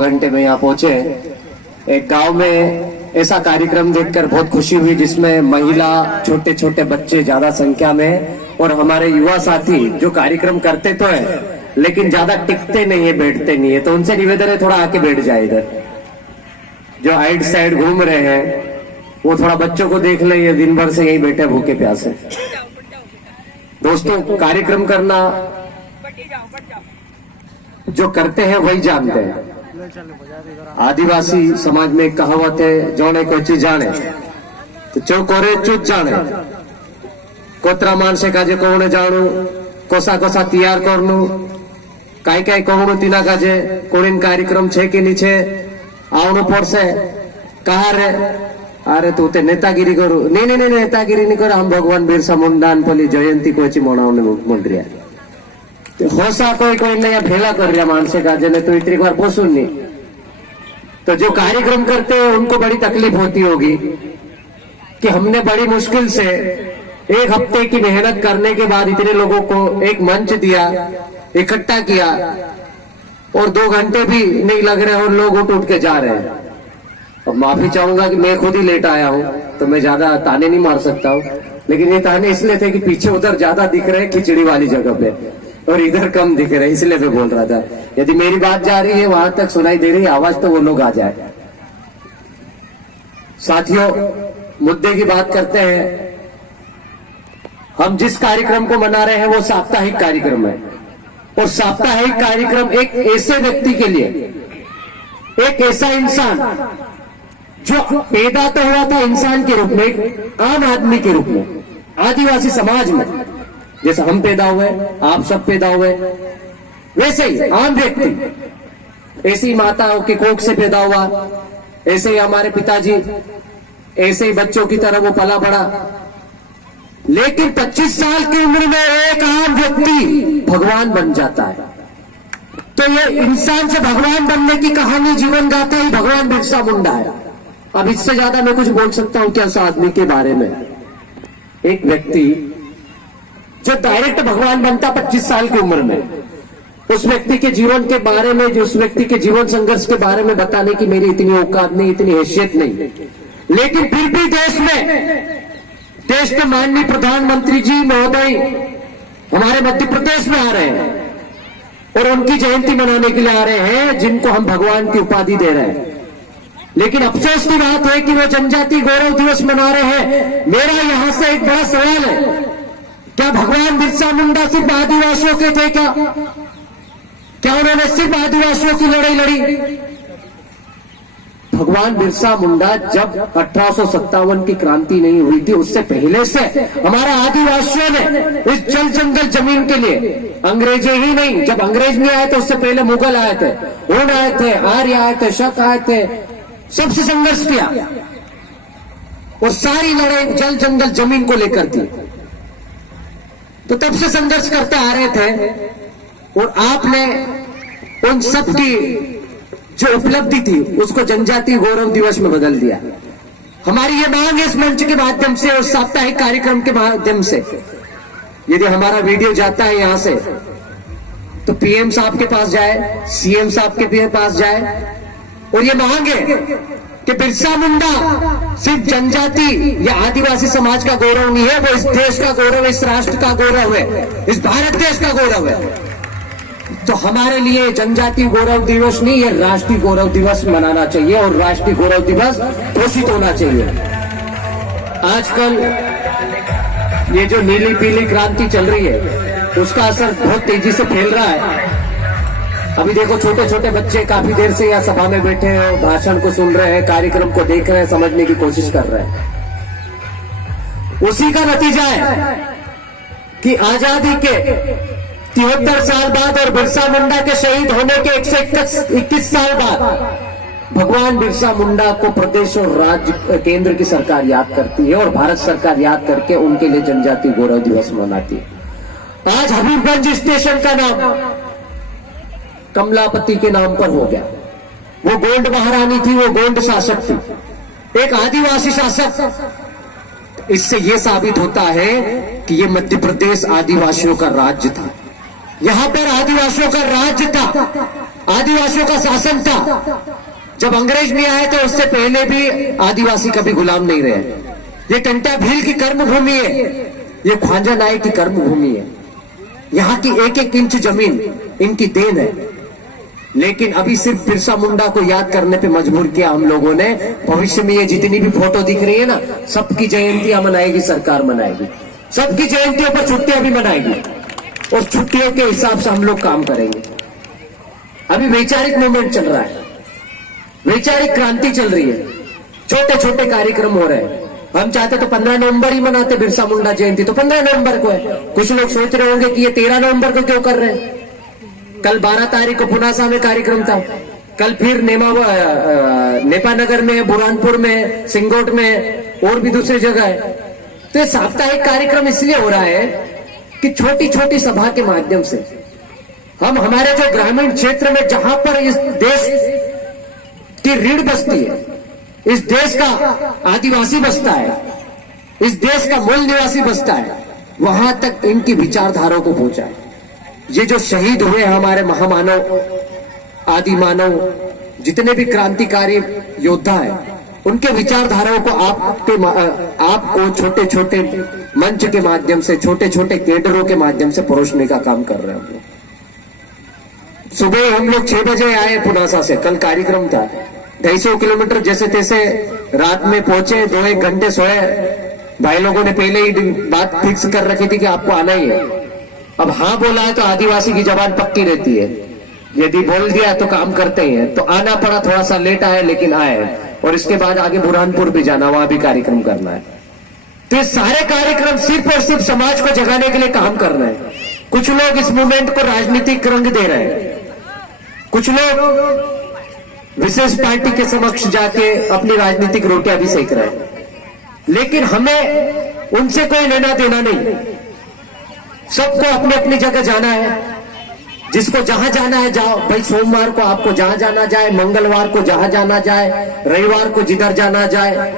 घंटे में यहाँ पहुंचे। एक गांव में ऐसा कार्यक्रम देखकर बहुत खुशी हुई जिसमें महिला, छोटे छोटे बच्चे ज्यादा संख्या में और हमारे युवा साथी जो कार्यक्रम करते तो है लेकिन ज्यादा टिकते नहीं है, बैठते नहीं है। तो उनसे निवेदन है थोड़ा आके बैठ जाए। इधर जो आइड साइड घूम रहे हैं वो थोड़ा बच्चों को देख ले, ये दिन भर से यही बैठे भूखे प्यासे। दोस्तों, कार्यक्रम करना जो करते हैं वही जानते हैं। आदिवासी समाज में एक कहावत है, जौने को चीज जाने तो चो कोरे चुत जाने। कोतरा मानसे काजे कोने जानू, कोसा कोसा तैयार करनू, काय काय कहूं तीना काजे कोणीन कार्यक्रम छे के नीचे आवनु पड़से। कहा रे? अरे तू ते नेतागिरी करू। नहीं नहीं नहीं, नेतागिरी नहीं करो। हम भगवान बिरसा मुंडा पली जयंती कोची मनावने मुंडरिया होसा कोई कोई नहीं भेला कर रहा मानसे का जने तो इतनी बार पोसुन नहीं। तो जो कार्यक्रम करते हैं उनको बड़ी तकलीफ होती होगी कि हमने बड़ी मुश्किल से एक हफ्ते की मेहनत करने के बाद इतने लोगों को एक मंच दिया, इकट्ठा किया और 2 घंटे भी नहीं लग रहे और लोग उठ के जा रहे हैं। अब माफी चाहूंगा कि मैं खुद ही लेट आया हूं तो मैं ज्यादा ताने नहीं मार सकता हूं, लेकिन ये ताने इसलिए थे कि पीछे उधर ज्यादा दिख रहे हैं खिचड़ी वाली जगह पे और इधर कम दिख रहे, इसलिए मैं बोल रहा था। यदि मेरी बात जा रही है वहां तक सुनाई दे रही है आवाज तो वो लोग आ जाए। साथियों, मुद्दे की बात करते हैं। हम जिस कार्यक्रम को मना रहे हैं वो साप्ताहिक कार्यक्रम है और साप्ताहिक कार्यक्रम एक ऐसे व्यक्ति के लिए, एक ऐसा इंसान जो पैदा तो हुआ था इंसान के रूप में, आम आदमी के रूप में, आदिवासी समाज में, जैसा हम पैदा हुए, आप सब पैदा हुए, वैसे ही आम व्यक्ति, ऐसी माताओं की कोख से पैदा हुआ, ऐसे ही हमारे पिताजी, ऐसे ही बच्चों की तरह वो पला बड़ा। लेकिन 25 साल की उम्र में एक आम व्यक्ति भगवान बन जाता है। तो ये इंसान से भगवान बनने की कहानी, जीवन गाथा ही भगवान बिरसा मुंडा है। अब इससे ज्यादा मैं कुछ बोल सकता हूं क्या उस आदमी के बारे में? एक व्यक्ति जो डायरेक्ट भगवान बनता 25 साल की उम्र में, उस व्यक्ति के जीवन के बारे में, जो उस व्यक्ति के जीवन संघर्ष के बारे में बताने की मेरी इतनी औकात नहीं, इतनी हैसियत नहीं। लेकिन फिर भी देश के माननीय प्रधानमंत्री जी महोदय हमारे मध्य प्रदेश में आ रहे हैं और उनकी जयंती मनाने के लिए आ रहे हैं, जिनको हम भगवान की उपाधि दे रहे हैं। लेकिन अफसोस की बात है कि वो जनजाति गौरव दिवस मना रहे हैं। मेरा यहां से एक बड़ा सवाल है, क्या भगवान बिरसा मुंडा सिर्फ आदिवासियों के थे? क्या उन्होंने सिर्फ आदिवासियों की लड़ाई लड़ी? भगवान बिरसा मुंडा जब 1857 की क्रांति नहीं हुई थी, उससे पहले से हमारा आदिवासियों ने इस जल जंगल जमीन के लिए, अंग्रेजी ही नहीं, जब अंग्रेज नहीं आए थे उससे पहले मुगल आए थे, हुन आए थे, आर्य आए थे, शक आए थे, सबसे संघर्ष किया और सारी लड़ाई जल जंगल जमीन को लेकर थी। तो तब से संघर्ष करते आ रहे थे और आपने उन सब की जो उपलब्धि थी उसको जनजाति गौरव दिवस में बदल दिया। हमारी ये मांग है इस मंच के माध्यम से और साप्ताहिक कार्यक्रम के माध्यम से, यदि हमारा वीडियो जाता है यहां से तो पीएम साहब के पास जाए, सीएम साहब के पास जाए और ये मांग है कि बिरसा मुंडा सिर्फ जनजाति या आदिवासी समाज का गौरव नहीं है, वो इस देश का गौरव, इस राष्ट्र का गौरव है, इस भारत देश का गौरव है। तो हमारे लिए जनजाति गौरव दिवस नहीं, ये राष्ट्रीय गौरव दिवस मनाना चाहिए और राष्ट्रीय गौरव दिवस घोषित होना चाहिए। आजकल ये जो नीली पीली क्रांति चल रही है उसका असर बहुत तेजी से फैल रहा है। अभी देखो छोटे छोटे बच्चे काफी देर से यहाँ सभा में बैठे हैं, भाषण को सुन रहे हैं, कार्यक्रम को देख रहे हैं, समझने की कोशिश कर रहे हैं। उसी का नतीजा है कि आजादी के 73 साल बाद और बिरसा मुंडा के शहीद होने के 121 साल बाद भगवान बिरसा मुंडा को प्रदेश और राज्य केंद्र की सरकार याद करती है और भारत सरकार याद करके उनके लिए जनजाति गौरव दिवस मनाती है। आज हबीबगंज स्टेशन का नाम कमलापति के नाम पर हो गया। वो गोंड महारानी थी, वो गोंड शासक थी, एक आदिवासी शासक। इससे यह साबित होता है कि ये मध्य प्रदेश आदिवासियों का राज्य था, यहां पर आदिवासियों का राज्य था। आदिवासियों का शासन था। जब अंग्रेज नहीं आए तो उससे पहले भी आदिवासी कभी गुलाम नहीं रहे। ये टंटा भील की कर्मभूमि है, ये ख्वाजा नाई की कर्मभूमि है। यहाँ की एक एक इंच जमीन इनकी देन है। लेकिन अभी सिर्फ बिरसा मुंडा को याद करने पे मजबूर किया हम लोगों ने। भविष्य में ये जितनी भी फोटो दिख रही है ना, सबकी जयंतियां मनाएगी सरकार, मनाएगी सबकी जयंतियों पर छुट्टियां भी मनाएगी और छुट्टियों के हिसाब से हम लोग काम करेंगे। अभी वैचारिक मूवमेंट चल रहा है, वैचारिक क्रांति चल रही है, छोटे छोटे कार्यक्रम हो रहे हैं। हम चाहते तो 15 नवंबर ही मनाते बिरसा मुंडा जयंती, तो 15 नवंबर को है। कुछ लोग सोच रहे होंगे कि ये 13 नवंबर को क्यों कर रहे हैं। कल 12 तारीख को पुनासा में कार्यक्रम था, कल फिर नेपानगर में, बुरहानपुर में, सिंगोट में और भी दूसरी जगह है। तो ये साप्ताहिक कार्यक्रम इसलिए हो रहा है कि छोटी छोटी सभा के माध्यम से हम हमारे जो ग्रामीण क्षेत्र में, जहां पर इस देश की रीढ़ बसती है, इस देश का आदिवासी बसता है, इस देश का मूल निवासी बसता है, वहां तक इनकी विचारधाराओं को पहुंचाए। ये जो शहीद हुए हमारे महामानव, आदि मानव, जितने भी क्रांतिकारी योद्धा है, उनके विचारधाराओं को आपको छोटे छोटे मंच के माध्यम से, छोटे छोटे केडरों के माध्यम से परोसने का काम कर रहे हैं हम लोग। सुबह हम लोग 6 बजे आए पुनासा से, कल कार्यक्रम था। 250 किलोमीटर जैसे तैसे रात में पहुंचे, 2-1 घंटे सोए। भाई लोगों ने पहले ही बात फिक्स कर रखी थी कि आपको आना ही है। अब हाँ बोला है तो आदिवासी की जबान पक्की रहती है, यदि बोल दिया तो काम करते ही हैं। तो आना पड़ा, थोड़ा सा लेट आए लेकिन आए। और इसके बाद आगे बुरहानपुर भी जाना, वहां भी कार्यक्रम करना है। तो ये सारे कार्यक्रम सिर्फ और सिर्फ समाज को जगाने के लिए काम कर रहे हैं। कुछ लोग इस मूवमेंट को राजनीतिक रंग दे रहे हैं, कुछ लोग विशेष पार्टी के समक्ष जाके अपनी राजनीतिक रोटियां भी सेक रहे हैं। लेकिन हमें उनसे कोई लेना देना नहीं। सबको अपनी अपनी जगह जाना है, जिसको जहां जाना है जाओ भाई। सोमवार को आपको जहां जाना जाए, मंगलवार को जहां जाना जाए, रविवार को जिधर जाना जाए।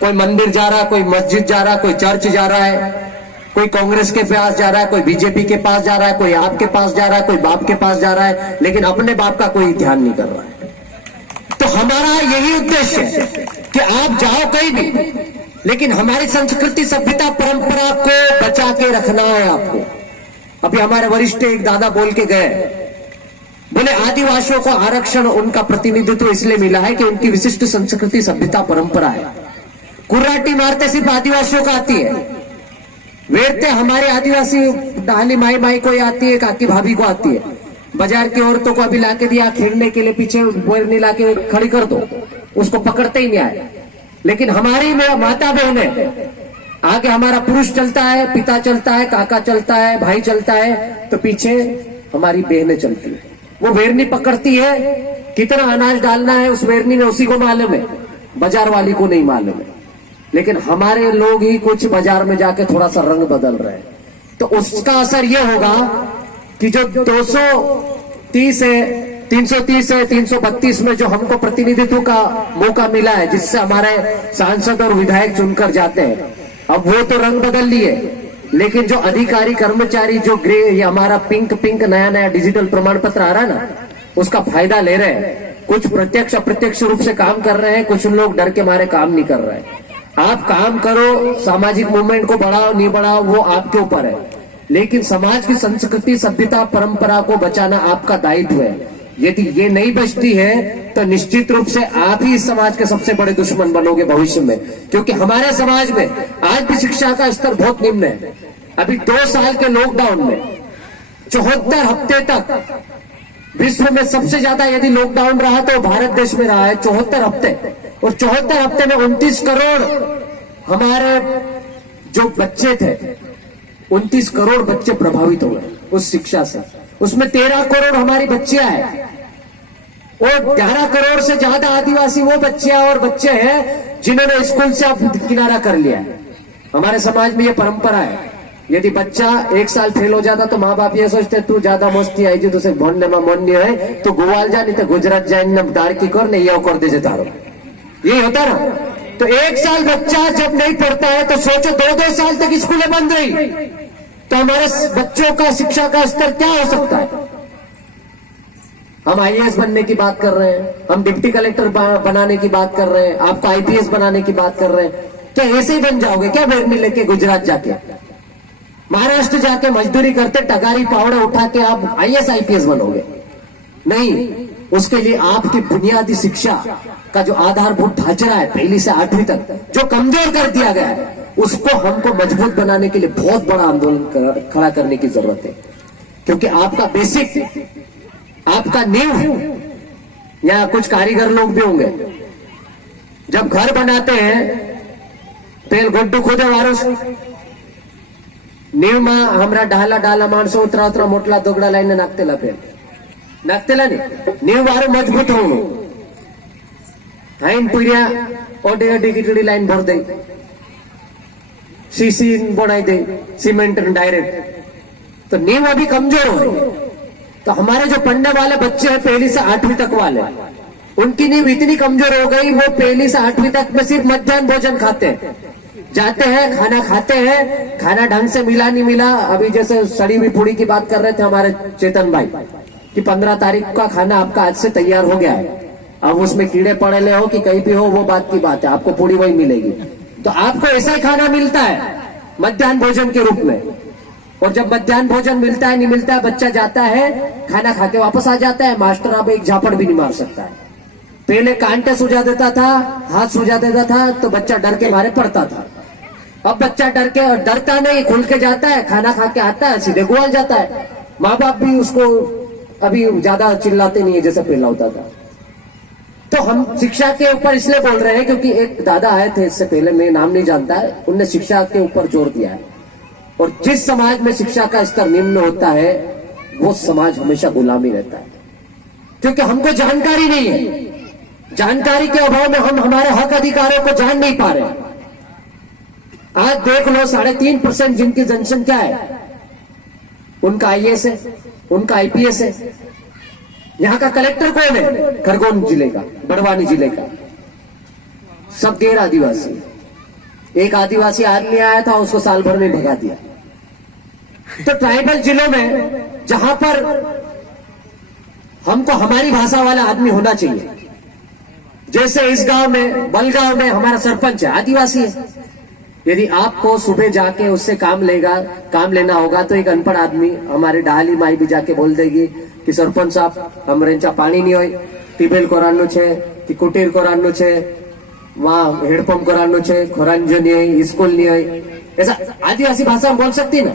कोई मंदिर जा रहा, कोई मस्जिद जा रहा, कोई चर्च जा रहा है, कोई कांग्रेस के पास जा रहा है, कोई बीजेपी के पास जा रहा है, कोई आपके पास जा रहा है, कोई बाप के पास जा रहा है, लेकिन अपने बाप का कोई ध्यान नहीं कर रहा है। तो हमारा यही उद्देश्य है कि आप जाओ कहीं भी, लेकिन हमारी संस्कृति, सभ्यता, परंपरा को बचा के रखना है आपको। अभी हमारे वरिष्ठ एक दादा बोल के गए, बोले आदिवासियों को आरक्षण, उनका प्रतिनिधित्व इसलिए मिला है कि उनकी विशिष्ट संस्कृति, सभ्यता, परंपरा है। कुर्राटी मारते सिर्फ आदिवासियों को आती है, वेरते हमारे आदिवासी डाली माई माई को आती है, काकी भाभी को आती है। बाजार की औरतों को अभी लाके दिया खेलने के लिए, पीछे बोरनी लाके खड़ी कर दो, उसको पकड़ते ही नहीं आए। लेकिन हमारी माता बहन है, आगे हमारा पुरुष चलता है, पिता चलता है, काका चलता है, भाई चलता है, तो पीछे हमारी बहनें चलती है। वो वेरनी पकड़ती है, कितना अनाज डालना है उस वेरनी में उसी को मालूम है, बाजार वाली को नहीं मालूम है। लेकिन हमारे लोग ही कुछ बाजार में जाके थोड़ा सा रंग बदल रहे हैं। तो उसका असर यह होगा कि जो 230 है, 330 है, 332 में जो हमको प्रतिनिधित्व का मौका मिला है, जिससे हमारे सांसद और विधायक चुनकर जाते हैं, अब वो तो रंग बदल लिए। लेकिन जो अधिकारी, कर्मचारी, जो ग्रे, ये हमारा पिंक नया डिजिटल प्रमाण पत्र आ रहा है ना, उसका फायदा ले रहे हैं। कुछ प्रत्यक्ष अप्रत्यक्ष रूप से काम कर रहे हैं, कुछ लोग डर के मारे काम नहीं कर रहे हैं। आप काम करो, सामाजिक मूवमेंट को बढ़ाओ नहीं बढ़ाओ वो आपके ऊपर है, लेकिन समाज की संस्कृति, सभ्यता, परंपरा को बचाना आपका दायित्व है। यदि ये नहीं बचती है तो निश्चित रूप से आप ही इस समाज के सबसे बड़े दुश्मन बनोगे भविष्य में। क्योंकि हमारे समाज में आज भी शिक्षा का स्तर बहुत निम्न है। अभी 2 साल के लॉकडाउन में 74 हफ्ते तक विश्व में सबसे ज्यादा यदि लॉकडाउन रहा तो भारत देश में रहा है 74 हफ्ते। और 74 हफ्ते में 29 करोड़ हमारे जो बच्चे थे, 29 करोड़ बच्चे प्रभावित हुए उस शिक्षा से। उसमें 13 करोड़ हमारी बच्चियां हैं और 11 करोड़ से ज्यादा आदिवासी वो बच्चियां और बच्चे हैं जिन्होंने स्कूल से अब किनारा कर लिया है। हमारे समाज में ये परंपरा है, यदि बच्चा 1 साल फेल हो जाता तो माँ बाप ये सोचते तू ज्यादा मस्ती आई जी, तुझे भोंडने में मन नहीं है तो गोवाल जा, नहीं तो गुजरात जाए, दाड़की कर नहीं ये कर दे तारो, यही होता ना। तो 1 साल बच्चा जब नहीं पढ़ता है तो सोचो 2-2 साल तक स्कूलें बंद रही, तो हमारे बच्चों का शिक्षा का स्तर क्या हो सकता है। हम आईएएस बनने की बात कर रहे हैं, हम डिप्टी कलेक्टर बनाने की बात कर रहे हैं, आपको आईपीएस बनाने की बात कर रहे हैं। क्या ऐसे ही बन जाओगे क्या बेरनी लेके गुजरात जाके, महाराष्ट्र जाके मजदूरी करते टगारी पावड़ा उठा के आप आईएएस आईपीएस बनोगे? नहीं, उसके लिए आपकी बुनियादी शिक्षा का जो आधारभूत ढांचा है पहली से 8वीं तक जो कमजोर कर दिया गया है, उसको हमको मजबूत बनाने के लिए बहुत बड़ा आंदोलन खड़ा करने की जरूरत है। क्योंकि आपका बेसिक, आपका नींव, या कुछ कारीगर लोग भी होंगे जब घर बनाते हैं पेल गोड्डू खोदे वारो नींव में हमारा डाला डाला माणसो उतरा उतरा मोटला दोगड़ा लाइन नाखतेला पेल नाखतेला नहीं, नींव वारो मजबूत होणु आईन पुरिया ओडी ओडी कीचड़ी लाइन भर दे, सीसी बनाई दे, सीमेंट डायरेक्ट, तो नींव अभी कमजोर हो। तो हमारे जो पढ़ने वाले बच्चे हैं पहली से 8वीं तक वाले, उनकी नींव इतनी कमजोर हो गई, वो पहली से 8वीं तक में सिर्फ मध्याह्न भोजन खाते हैं, जाते हैं खाना खाते हैं, खाना ढंग से मिला नहीं मिला। अभी जैसे सड़ी हुई पूड़ी की बात कर रहे थे हमारे चेतन भाई कि 15 तारीख का खाना आपका आज से तैयार हो गया है, अब उसमें कीड़े पड़े हो कि कहीं भी हो वो बात की बात है, आपको पूड़ी वही मिलेगी। तो आपको ऐसा ही खाना मिलता है मध्याह्न भोजन के रूप में, और जब मध्याह्न भोजन मिलता है नहीं मिलता है, बच्चा जाता है खाना खा के वापस आ जाता है, मास्टर अब एक झापड़ भी नहीं मार सकता है। पहले कांटे सुझा देता था, हाथ सुझा देता था, तो बच्चा डर के मारे पड़ता था। अब बच्चा डरता नहीं, खुल के जाता है, खाना खा के आता है, सीधे ग्वाल जाता है। माँ बाप भी उसको अभी ज्यादा चिल्लाते नहीं है जैसे पहला होता था। तो हम शिक्षा के ऊपर इसलिए बोल रहे हैं क्योंकि एक दादा आए थे इससे पहले, मैं नाम नहीं जानता है, उनने शिक्षा के ऊपर जोर दिया है। और जिस समाज में शिक्षा का स्तर निम्न होता है वो समाज हमेशा गुलामी रहता है, क्योंकि हमको जानकारी नहीं है। जानकारी के अभाव में हम हमारे हक अधिकारों को जान नहीं पा रहे। आज देख लो 3.5% जिनकी जनसंख्या है उनका आईएएस है, उनका आईपीएस है। यहाँ का कलेक्टर कौन है? खरगोन जिले का, बड़वानी जिले का, सब गैर आदिवासी। एक आदिवासी आदमी आया था, उसको साल भर में भगा दिया। तो ट्राइबल जिलों में जहां पर हमको हमारी भाषा वाला आदमी होना चाहिए, जैसे इस गांव में बलगांव में हमारा सरपंच है, आदिवासी है। यदि आपको सुबह जाके उससे काम लेना होगा तो एक अनपढ़ आदमी हमारे डाली माई भी जाके बोल देगी कि सरपंच साहब हमरे पानी नहीं होय, ट्यूबवेल करानु छे कि कुटीर करानु छे, वहां हेडपंप करानु छे, खोरांजो नहीं है, स्कूल नहीं है, ऐसा आदिवासी भाषा में बोल सकती ना।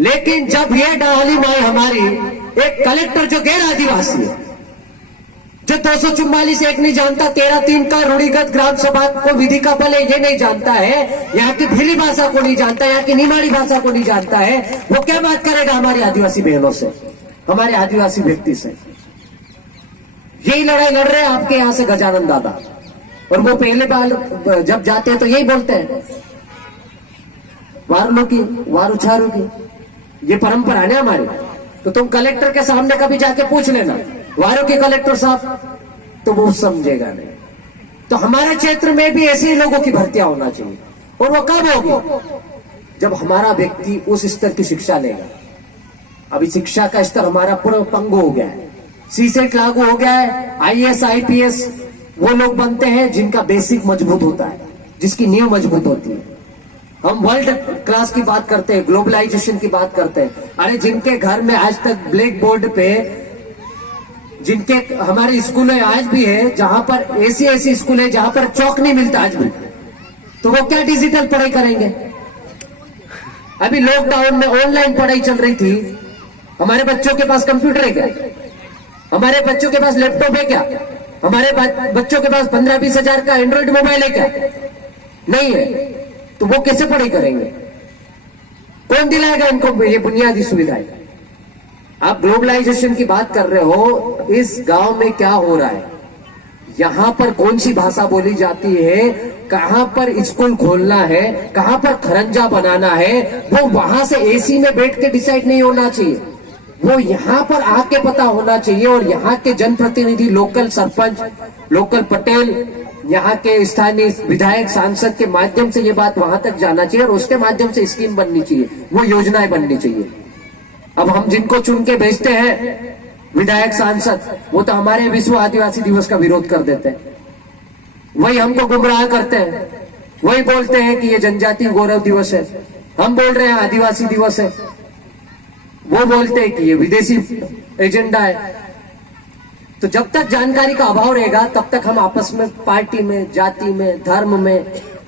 लेकिन जब ये डाली माई हमारी एक कलेक्टर जो गैर आदिवासी है, जो 244 एक नहीं जानता, 13(3) का रूढ़िगत ग्राम सभा को विधि का बल है ये नहीं जानता है, यहाँ की भीली भाषा को नहीं जानता, यहाँ की निमाड़ी भाषा को नहीं जानता है, वो क्या बात करेगा हमारी आदिवासी बहनों से, हमारे आदिवासी व्यक्ति से? यही लड़ाई लड़ रहे हैं आपके यहाँ से गजानन दादा। और वो पहले बार जब जाते हैं तो यही बोलते हैं, वार लो की वार उछारो की, ये परंपरा है हमारी। तो तुम कलेक्टर के सामने कभी जाके पूछ लेना वारों के कलेक्टर साहब, तो वो समझेगा नहीं। तो हमारे क्षेत्र में भी ऐसे ही लोगों की भर्तियां होना चाहिए। और वो कब होगी? जब हमारा व्यक्ति उस स्तर की शिक्षा लेगा। अभी शिक्षा का स्तर हमारा पूरा पंगु हो गया है, सीसेट लागू हो गया है। आईएएस आईपीएस वो लोग बनते हैं जिनका बेसिक मजबूत होता है, जिसकी नींव मजबूत होती है। हम वर्ल्ड क्लास की बात करते हैं, ग्लोबलाइजेशन की बात करते हैं। अरे जिनके घर में आज तक ब्लैक बोर्ड पे, जिनके हमारे स्कूल आज भी है जहां पर ऐसी स्कूल है जहां पर चौक नहीं मिलता आज भी, तो वो क्या डिजिटल पढ़ाई करेंगे? अभी लॉकडाउन में ऑनलाइन पढ़ाई चल रही थी, हमारे बच्चों के पास कंप्यूटर है क्या? हमारे बच्चों के पास लैपटॉप है क्या? हमारे बच्चों के पास 15-20 हजार का एंड्रॉइड मोबाइल है क्या? नहीं है। तो वो कैसे पढ़ाई करेंगे? कौन दिलाएगा इनको ये बुनियादी सुविधाएं? आप ग्लोबलाइजेशन की बात कर रहे हो, इस गांव में क्या हो रहा है, यहाँ पर कौन सी भाषा बोली जाती है, कहां पर स्कूल खोलना है, कहां पर खरंजा बनाना है, वो वहां से एसी में बैठ के डिसाइड नहीं होना चाहिए, वो यहाँ पर आके पता होना चाहिए। और यहाँ के जनप्रतिनिधि, लोकल सरपंच, लोकल पटेल, यहाँ के स्थानीय विधायक, सांसद के माध्यम से ये बात वहां तक जाना चाहिए और उसके माध्यम से स्कीम बननी चाहिए, वो योजनाएं बननी चाहिए। अब हम जिनको चुन के भेजते हैं विधायक सांसद, वो तो हमारे विश्व आदिवासी दिवस का विरोध कर देते हैं, वही हमको गुमराह करते हैं, वही बोलते हैं कि ये जनजाति गौरव दिवस है, हम बोल रहे हैं आदिवासी दिवस है, वो बोलते हैं कि ये विदेशी एजेंडा है। तो जब तक जानकारी का अभाव रहेगा तब तक हम आपस में, पार्टी में, जाति में, धर्म में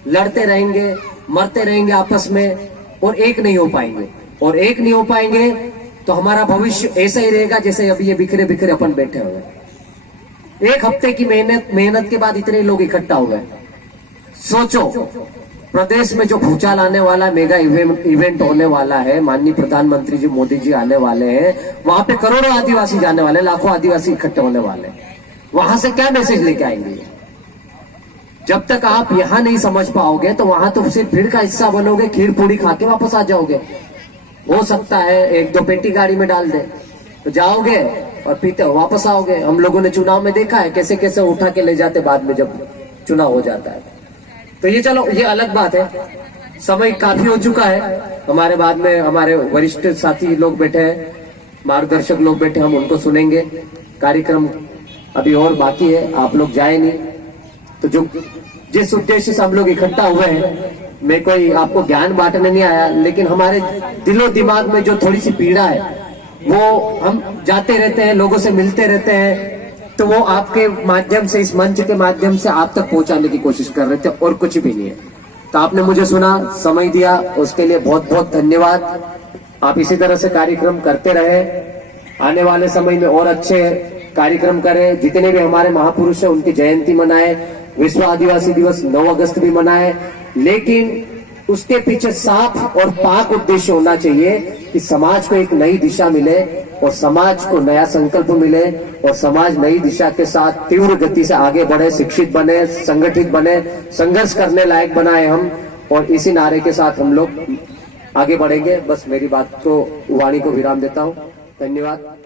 लड़ते रहेंगे, मरते रहेंगे आपस में, और एक नहीं हो पाएंगे। और एक नहीं हो पाएंगे तो हमारा भविष्य ऐसा ही रहेगा जैसे अभी ये बिखरे बिखरे अपन बैठे हुए। एक हफ्ते की मेहनत के बाद इतने लोग इकट्ठा हो गए। सोचो, प्रदेश में जो भूचाल आने वाला, मेगा इवेंट होने वाला है, माननीय प्रधानमंत्री जी मोदी जी आने वाले हैं, वहां पे करोड़ों आदिवासी जाने वाले, लाखों आदिवासी इकट्ठे होने वाले, वहां से क्या मैसेज लेके आएंगे? जब तक आप यहां नहीं समझ पाओगे तो वहां तो सिर्फ भीड़ का हिस्सा बनोगे, खीर पूड़ी खा के वापस आ जाओगे। हो सकता है एक दो पेटी गाड़ी में डाल दे तो जाओगे और पीते हो वापस आओगे। हम लोगों ने चुनाव में देखा है कैसे कैसे उठा के ले जाते बाद में जब चुनाव हो जाता है। तो ये चलो, ये अलग बात है, समय काफी हो चुका है। हमारे बाद में हमारे वरिष्ठ साथी लोग बैठे हैं, मार्गदर्शक लोग बैठे, हम उनको सुनेंगे। कार्यक्रम अभी और बाकी है, आप लोग जाए नहीं। तो जो जिस उद्देश्य से हम लोग इकट्ठा हुए हैं, मैं कोई आपको ज्ञान बांटने नहीं आया, लेकिन हमारे दिलो दिमाग में जो थोड़ी सी पीड़ा है, वो हम जाते रहते हैं, लोगों से मिलते रहते हैं, तो वो आपके माध्यम से, इस मंच के माध्यम से आप तक पहुंचाने की कोशिश कर रहे थे, और कुछ भी नहीं है। तो आपने मुझे सुना, समय दिया, उसके लिए बहुत बहुत धन्यवाद। आप इसी तरह से कार्यक्रम करते रहे, आने वाले समय में और अच्छे कार्यक्रम करें। जितने भी हमारे महापुरुष हैं उनकी जयंती मनाए, विश्व आदिवासी दिवस 9 अगस्त भी मनाए, लेकिन उसके पीछे साफ और पाक उद्देश्य होना चाहिए कि समाज को एक नई दिशा मिले और समाज को नया संकल्प मिले और समाज नई दिशा के साथ तीव्र गति से आगे बढ़े, शिक्षित बने, संगठित बने, संघर्ष करने लायक बनाए हम। और इसी नारे के साथ हम लोग आगे बढ़ेंगे। बस मेरी बात को, वाणी को विराम देता हूं। धन्यवाद।